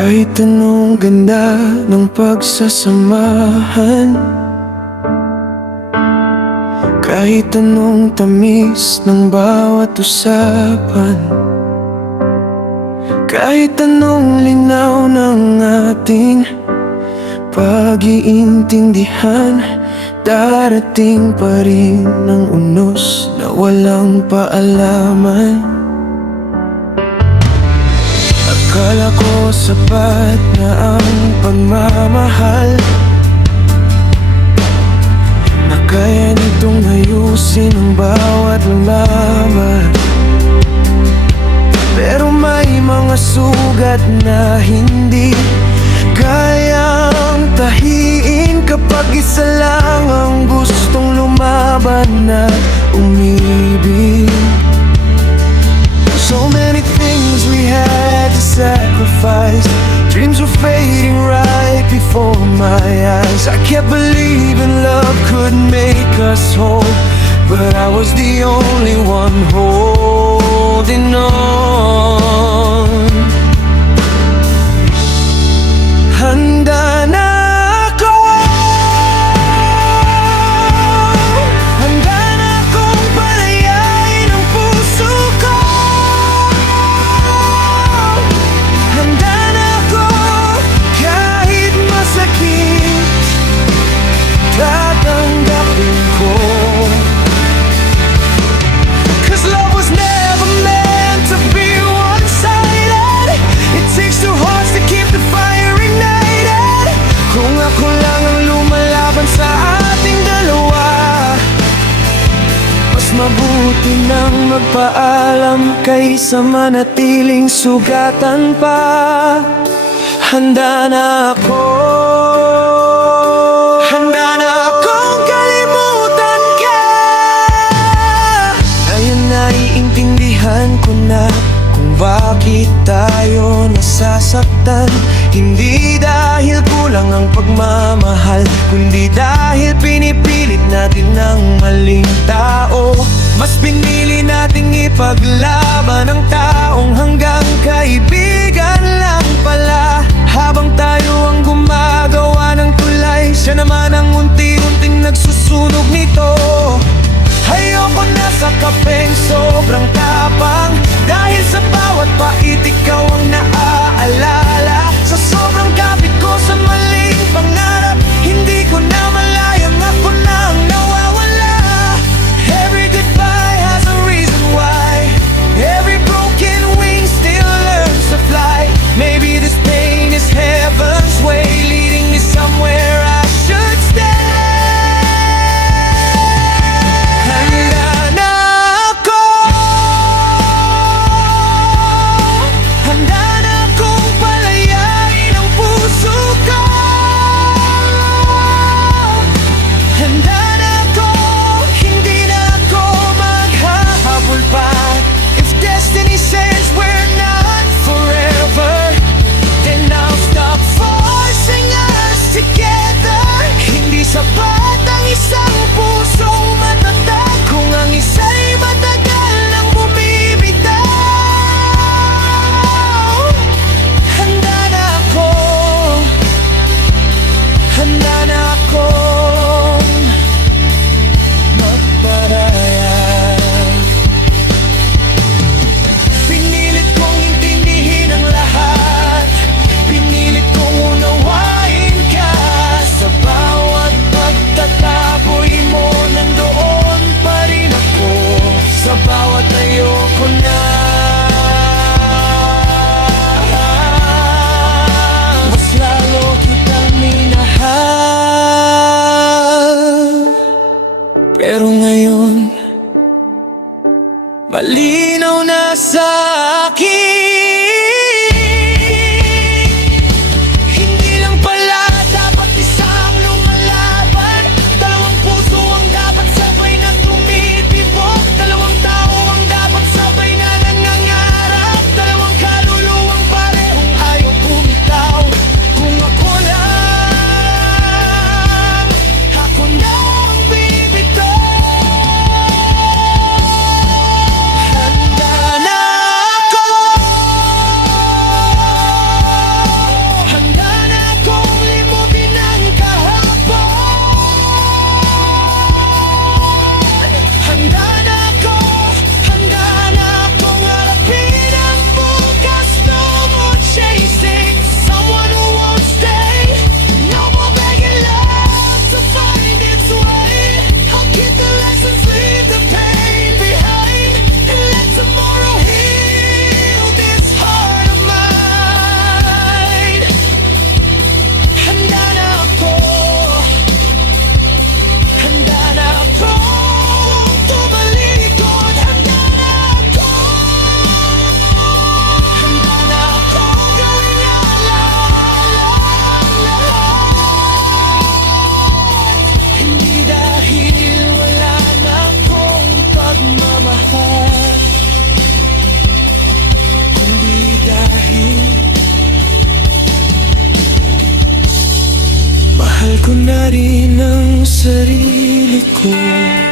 Kahit anong ganda ng pagsasamahan, kahit anong tamis ng bawat usapan, kahit anong linaw ng ating pag-iintindihan, darating pa rin ang unos na walang paalaman. Akala ko sapat na ang pagmamahal, na kaya nitong ayusin ang bawat laman. Pero may mga sugat na hindi kayang tahiin kapag isa lang ang gustong lumaban na umibig. So many things we had to sacrifice, dreams were fading right before my eyes. I kept believing love could make us whole, but I was the only one holding on. Handa na ako, handa na akong palayain ang puso ko. Handa na ako, kahit masakit, tatanggapin ko. Cause love was never meant to be one-sided. It takes two hearts to keep the fire ignited. Kung ako lang ang lumalaban sa ating dalawa, mas mabuti nang magpaalam kaysa manatiling sugatan pa. Handa na ako, handa na akong kalimutan ka. Ngayon naiintindihan ko na kung bakit tayo nasasaktan. Hindi dahil kulang ang pagmamahal, kundi dahil pinipilit natin ang maling tao. Mas pinili nating ipaglaban ang taong hanggang kaibigan lang pala. Habang tayo ang gumagawa ng tulay, siya naman ang unti-unting nagsusunog nito. Ayoko na sa kapeng sobrang tapang, dahil sa bawat pait ikaw ang naaalala. Sa sobrang kapit ko sa maling pangarap, hindi ko na malayang ako na ang nawawala. Every goodbye has a reason why, every broken wing still learns to rin ang sarili ko.